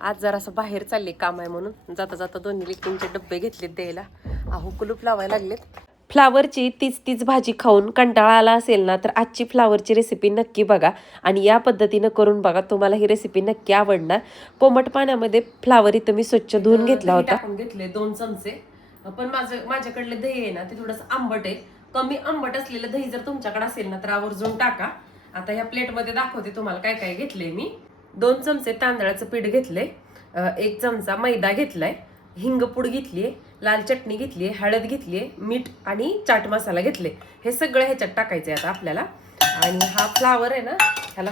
आज जरासं बाहेर चालले काम आहे म्हणून जाता जाता दोन्ही लेकींचे डब्बे घेतलेत द्यायला. अहो कुलूप लावायला लागलेत. फ्लावरची तीच भाजी खाऊन कंटाळा आला असेल ना, तर आजची फ्लावरची रेसिपी नक्की बघा आणि या पद्धतीनं करून बघा. तुम्हाला ही रेसिपी नक्की आवडणार. कोमट पाण्यामध्ये फ्लावर इथं मी स्वच्छ धुवून घेतला होता. टाकून घेतले 2 चमचे. पण माझ्याकडलं दही आहे ना ते थोडंसं आंबट आहे. कमी आंबट असलेलं दही जर तुमच्याकडे असेल ना तर आवर्जून टाका. आता ह्या प्लेटमध्ये दाखवते तुम्हाला काय काय घेतले मी. 2 चमचे तांदळाचं पीठ घेतले, 1 चमचा मैदा घेतलाय, हिंगपूड घेतलीये, लाल चटणी घेतलीये, हळद घेतलीये, मीठ आणि चाट मसाला घेतले. हे सगळं ह्याच्यात टाकायचंय आता आपल्याला. आणि हा फ्लावर आहे ना ह्याला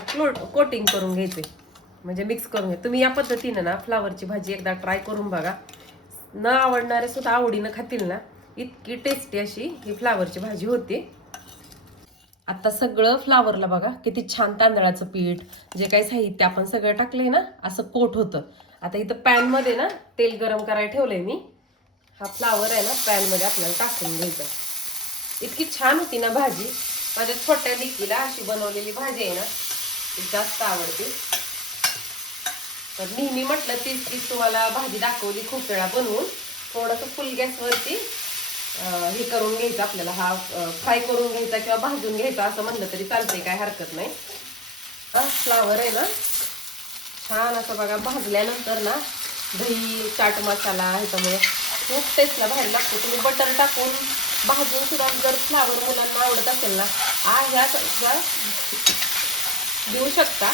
कोटिंग करून घ्यायचे, म्हणजे मिक्स करून घ्या. तुम्ही या पद्धतीनं ना फ्लावरची भाजी एकदा ट्राय करून बघा. न आवडणारे सुद्धा आवडीनं खातील ना. इतकी टेस्टी अशी ही फ्लावरची भाजी होते. आता सगळं फ्लावरला बघा किती छान तांदळाचं पीठ जे काही साहित्य आपण सगळं टाकलंय ना असं कोट होतं. आता इथं पॅन मध्ये ना तेल गरम करायला ठेवलंय मी. हा फ्लावर आहे ना पॅन मध्ये आपल्याला टाकून घ्यायचा. इतकी छान होती ना भाजी. माझ्या छोट्या लेकीला अशी बनवलेली भाजी आहे ना ती जास्त आवडते. तर नेहमी म्हटलं तीच तुम्हाला भाजी दाखवली खूप वेळा बनवून. थोडंसं फुल गॅसवरती हे करून घ्यायचं आपल्याला. हा फ्राय करून घ्यायचा किंवा भाजून घ्यायचा असं म्हणलं तरी चालतंय, काय हरकत नाही. हा फ्लावर आहे ना छान असं बघा भाजल्यानंतर ना दही चाट मसाला ह्याच्यामुळे खूप टेस्टला बाहेर लागतो. तुम्ही बटर टाकून भाजून सुद्धा जर फ्लावर मुलांना आवडत असेल ना ह्या देऊ शकता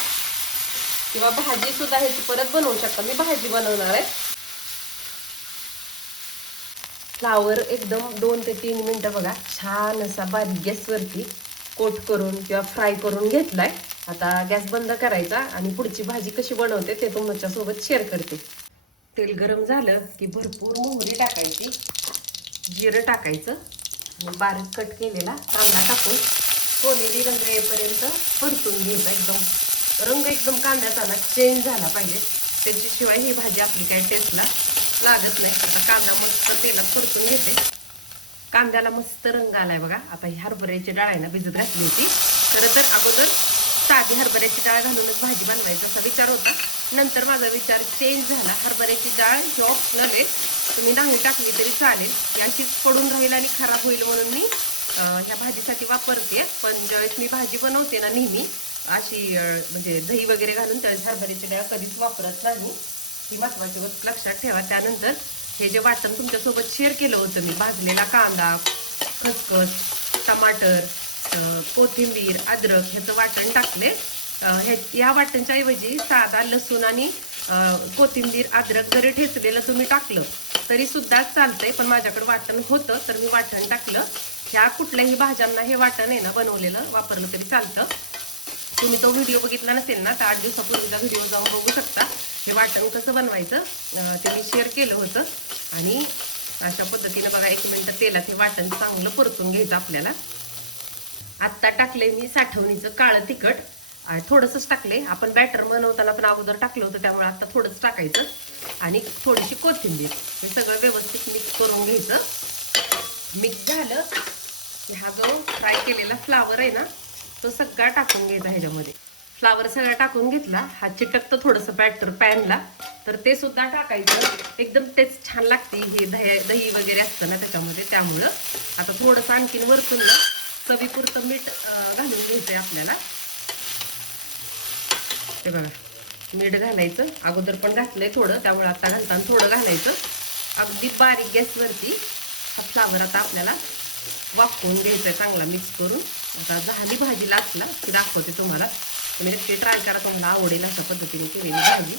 किंवा भाजी सुद्धा ह्याची परत बनवू शकता. मी भाजी बनवणार आहे. फ्लावर एकदम 2 ते 3 मिनिटं बघा छान असा बारीक गॅसवरती कोट करून किंवा फ्राय करून घेतलाय. आता गॅस बंद करायचा आणि पुढची भाजी कशी बनवते ते तुमच्यासोबत शेअर करते. तेल गरम झालं की भरपूर मोहरी टाकायची, जिरं टाकायचं आणि बारीक कट केलेला कांदा टाकून सोनेरी रंग येईपर्यंत परतून घ्यायचा. रंग एकदम कांद्याचा ना चेंज झाला पाहिजे, त्याच्याशिवाय ही भाजी आपली काही टेस्टला लागत नाही. आता कांदा मस्त तेलात परतून घेते. कांद्याला मस्त रंग आलाय बघा. आता ही हरभऱ्याची डाळ आहे ना भिजत घातली होती. खरं तर अगोदर साधी हरभऱ्याची डाळ घालूनच भाजी बनवायचा असा विचार होता. नंतर माझा विचार चेंज झाला. हरभऱ्याची डाळ ही ऑप्शनल आहे, तुम्ही नाही टाकली तरी चालेल. ही अशीच पडून राहील आणि खराब होईल म्हणून मी ह्या भाजीसाठी वापरते. पण ज्यावेळेस मी भाजी बनवते ना नेहमी अशी म्हणजे दही वगैरे घालून त्यावेळेस हरभऱ्याची डाळ कधीच वापरत नाही. ही महत्वाची गोष्ट लक्षात ठेवा. त्यानंतर हे जे वाटण तुमच्यासोबत शेअर केलं होतं मी, भाजलेला कांदा, खसखस, टमाटर, कोथिंबीर, अद्रक ह्याचं वाटण टाकले. या वाटणच्या ऐवजी साधा लसूण आणि कोथिंबीर अद्रक जरी ठेचलेलं तुम्ही टाकलं तरी सुद्धा चालतंय. पण माझ्याकडे वाटण होतं तर मी वाटण टाकलं. ह्या कुठल्याही भाज्यांना हे वाटण आहे ना बनवलेलं वापरलं तरी चालतं. तुम्ही तो व्हिडिओ बघितला नसेल ना तर 8 दिवसापूर्वीचा व्हिडिओ जाऊन बघू शकता. हे वाटण कसं बनवायचं ते मी शेअर केलं होतं. आणि अशा पद्धतीने बघा 1 मिनिट तेलात हे वाटण चांगलं परतून घ्यायचं आपल्याला. आत्ता टाकले मी साठवणीचं काळं तिखट, थोडंसंच टाकले. आपण बॅटर बनवताना पण अगोदर टाकलं होतं त्यामुळे आता थोडंच टाकायचं. आणि थोडीशी कोथिंबीर. हे सगळं व्यवस्थित मिक्स करून घ्यायचं. मिक्स झालं की हा जो फ्राय केलेला फ्लावर आहे ना तो सगळा टाकून घ्यायचा ह्याच्यामध्ये. फ्लावर सगळा टाकून घेतला. हा चिटकतं थोडंसं बॅटर पॅनला तर ते सुद्धा टाकायचं. एकदम टेस्ट छान लागते. हे दही वगैरे असतं ना त्याच्यामध्ये, त्यामुळं आता थोडंसं आणखीन वरतून ना चवीपुरतं मीठ घालून घ्यायचंय आपल्याला. हे बघा मीठ घालायचं. अगोदर पण घातलंय थोडं त्यामुळे आता घालताना थोडं घालायचं. अगदी बारीक गॅसवरती हा फ्लावर आता आपल्याला वाफवून घ्यायचा चांगला मिक्स करून. आता झाली भाजी लास्टला की दाखवते तुम्हाला. तुम्ही नक्की ट्राय करा, तुम्हाला आवडेल अशा पद्धतीने केलेली भाजी.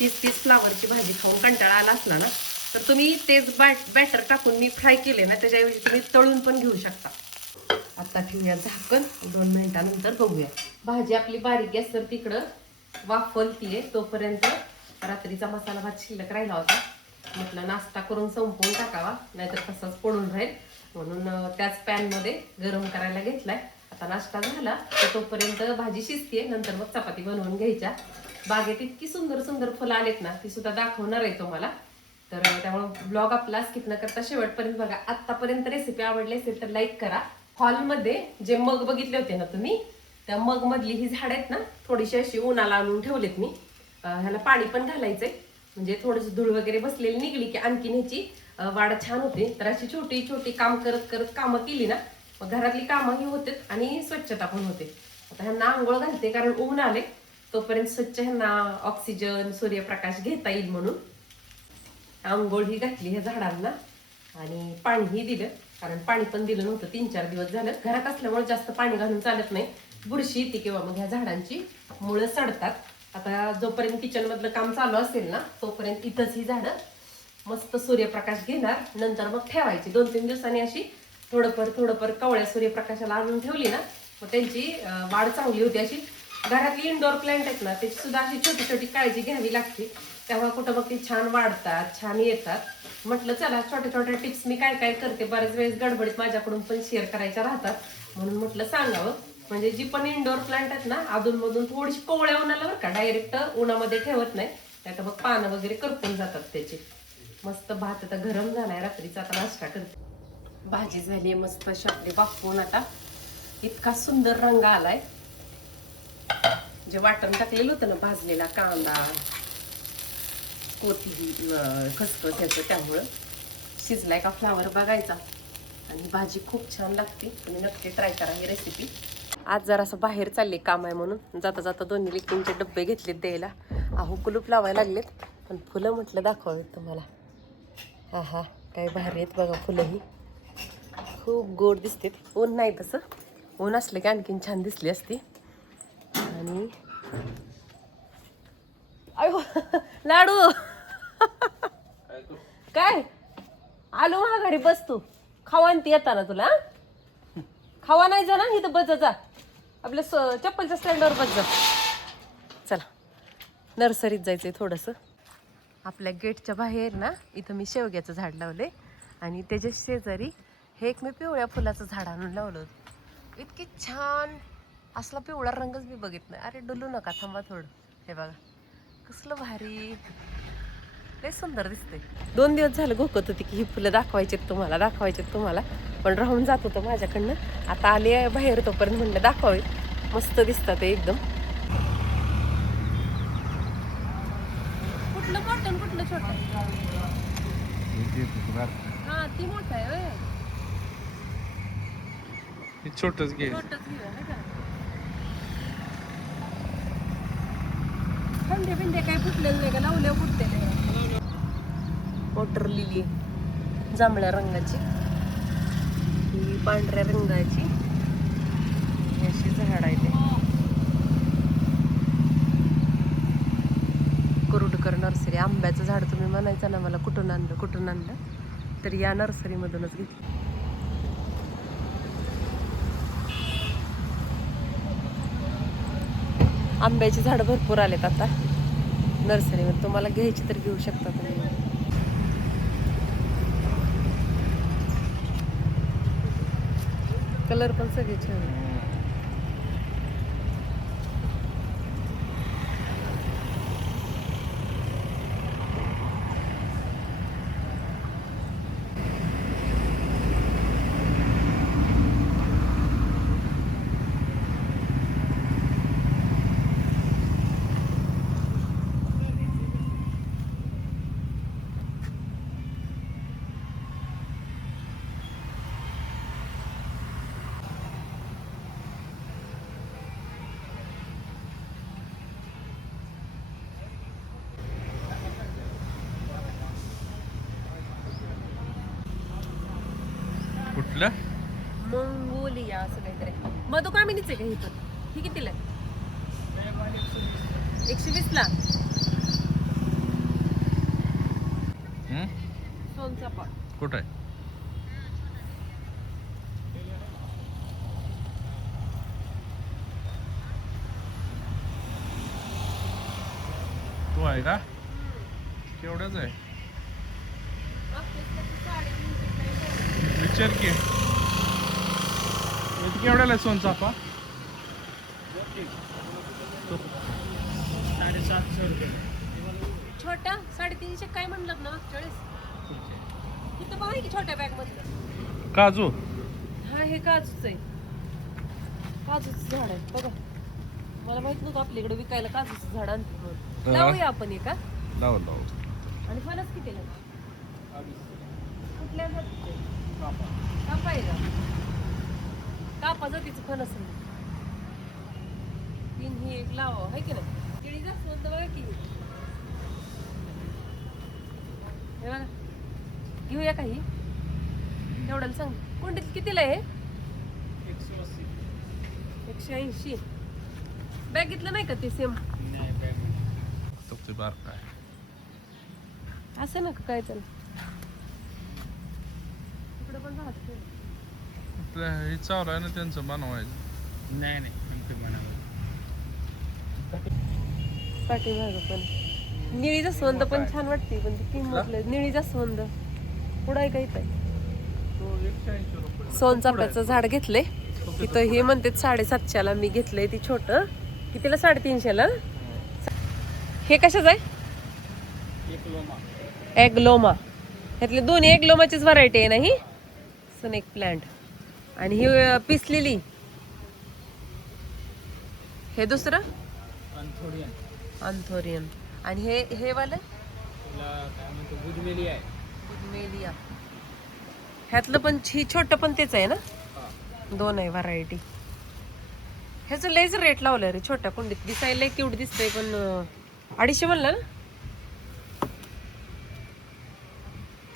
तीच फ्लावरची भाजी खाऊन कंटाळा आला असला ना तर तुम्ही तेच बॅटर टाकून मी फ्राय केले ना त्याच्याऐवजी तुम्ही तळून पण घेऊ शकता. आता ठेवूया झाकण. 2 मिनिटानंतर बघूया. भाजी आपली बारीक गॅसवर तिकडं वाफवतीये. तोपर्यंत रात्रीचा मसाला भात शिल्लक राहिला होता. म्हटलं नाश्ता करून संपवून टाकावा, नाहीतर तसाच पडून राहील म्हणून त्याच पॅनमध्ये गरम करायला घेतलाय. आता नाश्ता झाला तर तोपर्यंत भाजी शिजते. नंतर मग चपाती बनवून घ्यायच्या. बागेत इतकी सुंदर सुंदर फुलं आलेत ना ती सुद्धा दाखवणार आहे तुम्हाला. तर त्यामुळे ब्लॉग आपला स्किप न करता शेवटपर्यंत बघा. आतापर्यंत रेसिपी आवडली असेल तर लाईक करा. हॉलमध्ये जे मग बघितले होते ना तुम्ही, त्या मग मधली ही झाड आहेत ना थोडीशी अशी उन्हाला आणून ठेवलेत मी. ह्याला पाणी पण घालायचंय, म्हणजे थोडंसं धूळ वगैरे बसलेली निघली की आणखीन ह्याची वाढ छान होते. तर अशी छोटी छोटी काम करत करत कामं केली ना, मग घरातली कामंही होते आणि स्वच्छता पण होते. आता ह्यांना आंघोळ घालते, कारण ऊन आले तोपर्यंत स्वच्छ ह्यांना ऑक्सिजन सूर्यप्रकाश घेता येईल म्हणून आंघोळ ही घातली ह्या झाडांना आणि पाणीही दिलं, कारण पाणी पण दिलं नव्हतं 3-4 दिवस झालं. घरात असल्यामुळे जास्त पाणी घालून चालत नाही, बुरशी येते किंवा मग ह्या झाडांची मुळं सडतात. आता जोपर्यंत किचन मधलं काम चालू असेल ना, तोपर्यंत इथंच ही झाडं मस्त सूर्यप्रकाश घेणार. नंतर मग ठेवायची 2-3 दिवसांनी अशी थोडंफार कवळ्या सूर्यप्रकाशाला आणून ठेवली ना, मग त्यांची वाढ चांगली होती. अशी घरातली इंडोर प्लांट आहेत ना, त्याची सुद्धा अशी छोटी छोटी काळजी घ्यावी लागते, तेव्हा कुठं मग ती छान वाढतात, छान येतात. म्हटलं चला छोट्या छोट्या टिप्स मी काय काय करते, बऱ्याच वेळेस गडबडीत माझ्याकडून पण शेअर करायच्या राहतात, म्हणून म्हटलं सांगावं. म्हणजे जी पण इंडोर प्लांट आहेत ना, अधूनमधून थोडीशी कोवळ्या उन्हाला बरं का, डायरेक्ट उन्हामध्ये ठेवत नाही, त्यात मग पानं वगैरे करपून जातात त्याचे. मस्त भात आता गरम झालाय, रात्रीचा आता नाश्ता करते. भाजी झाली मस्त अशी आपली वाफवून. आता इतका सुंदर रंग आलाय. जे वाटण टाकलेलं होतं ना, भाजलेला कांदा, कोथिंबीर, खसखस ह्याचं, त्यामुळं शिजलाय का फ्लावर बघायचा. आणि भाजी खूप छान लागते, तुम्ही नक्की ट्राय करा ही रेसिपी. आज जरासं बाहेर चालले, काम आहे म्हणून जाता जाता दोन्ही लेकींचे डब्बे घेतलेत द्यायला. अहो कुलूप लावायला लागलेत, पण फुलं म्हटलं दाखवावेत तुम्हाला. हा हा, काय भारी आहेत बघा फुलं, ही खूप गोड दिसतात. ऊन नाही तसं, ऊन असलं की आणखीन छान दिसली असती. आणि अयो लाडू काय आलो घरी बस, तू खावा ती येताना तुला. खावा नाही जा ना, इथं बस जा, आपल्या चप्पलच्या स्टँडवर बस जा. चला नर्सरीत जायचंय थोडंसं. आपल्या गेटच्या बाहेर ना, इथं मी शेवग्याचं झाड लावले आणि त्याच्या शेजारी हे एक मी पिवळ्या फुलाचं झाड आणून लावलं. इतकी छान असला पिवळा रंगच मी बघित नाही. अरे डुलू नका, थांबा थोडं. हे बघा कसलं भारी, लय सुंदर दिसते. 2 दिवस झालं घोकत होती की ही फुलं दाखवायचेत तुम्हाला, पण राहून जात होतं माझ्याकडनं. आता आले बाहेर, तोपर्यंत म्हणलं दाखवावे, मस्त दिसतात ते एकदम. कुठलं मोठं कुठलं छोटं? हा ती मोठं आहे होय. छोटच घे. खंडे बिंडे काय फुटलेलं नाही का, लावल्या फुटलेले. वॉटर लिली जांभळ्या रंगाची, ही पांढऱ्या रंगाची, अशी झाड आहे ते. कुरुडकर नर्सरी. आंब्याचं झाड तुम्ही म्हणायचं ना मला कुठून आणलं, तर या नर्सरीमधूनच घेतलं. आंब्याची झाड भरपूर आलेत आता नर्सरीमध्ये, तुम्हाला घ्यायची तर घेऊ शकता तुम्ही. कलर पण सगळे छान. कुठलं? मंगोलिया असं काहीतरी. मधुकामिनीच आहे का ही पण? ही कितीला आहे? 120 ला. सोनचाफा कुठं आहे? तो आहे का? केवढ्याच आहे? विचार की केवढ्याला आहे सोनचाफा? 750 रुपये. छोटा 350 काय म्हणलं ना मागच्या वेळेस. इथं बघा की छोट्या बॅग मधलं काजू. हा हे काजूच आहे, काजूच झाड आहे बघा. मला माहित नव्हतं आपल्याकडे विकायला काजूचं झाड आणते म्हणून. हा. लावूया आपण एका. लाव लाव. आणि फणस किती कुठल्या जातीचे? कापा आहे का? कापा जातीचं फणस आहे. तीन ही एक लावा आहे की नाही? केळी जास्वंद बघा की. हे बघा घेऊया काही तेवढ्याला सांग. कोणत्या कितीला आहे? 180. बॅगीतलं नाही का ते सेम? ते बार काय असं ना काय त्याला इकडे पण राहत हे चालू आहे ना त्यांचं बनवायचं. नाही पाठीमाग पण निळी जास्वंद पण छान वाटते पण ती किंमत निळी जास्वंद पुढं आहे का इथं? तो 180 रुपये. सोनचाफ्याचं झाड घेतलंय तिथं. हे म्हणते 750ला मी घेतलंय ती छोट. कितीला? 350ला. हे कशाच आहे? एग्लोमा. ह्यातले दोन्ही एग्लोमाचीच व्हरायटी आहे ना ही. Snake plant. आणि ही पिसलेली. हे दुसरं अँथोरियन. आणि हे वालं बुधमेलिया. ह्यातलं पण ही छोट पण तेच आहे ना? दोन आहे व्हरायटी. ह्याचं लयच रेट लावलं रे छोट्या कुंडीत. दिसायला क्यूट दिसतंय पण 250 म्हणलं ना?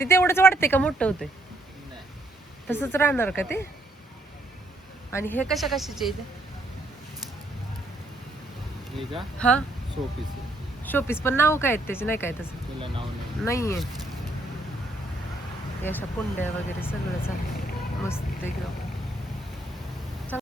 ते तेवढंच वाटते का मोठं होते? तसंच राहणार का ते? आणि हे कशा कशाचे इथे? हा शोपीस पण नाव काय आहेत त्याचे? नाही काय तसं नाहीये. हे अशा कुंड्या वगैरे सगळंच आहे मस्त एकदम.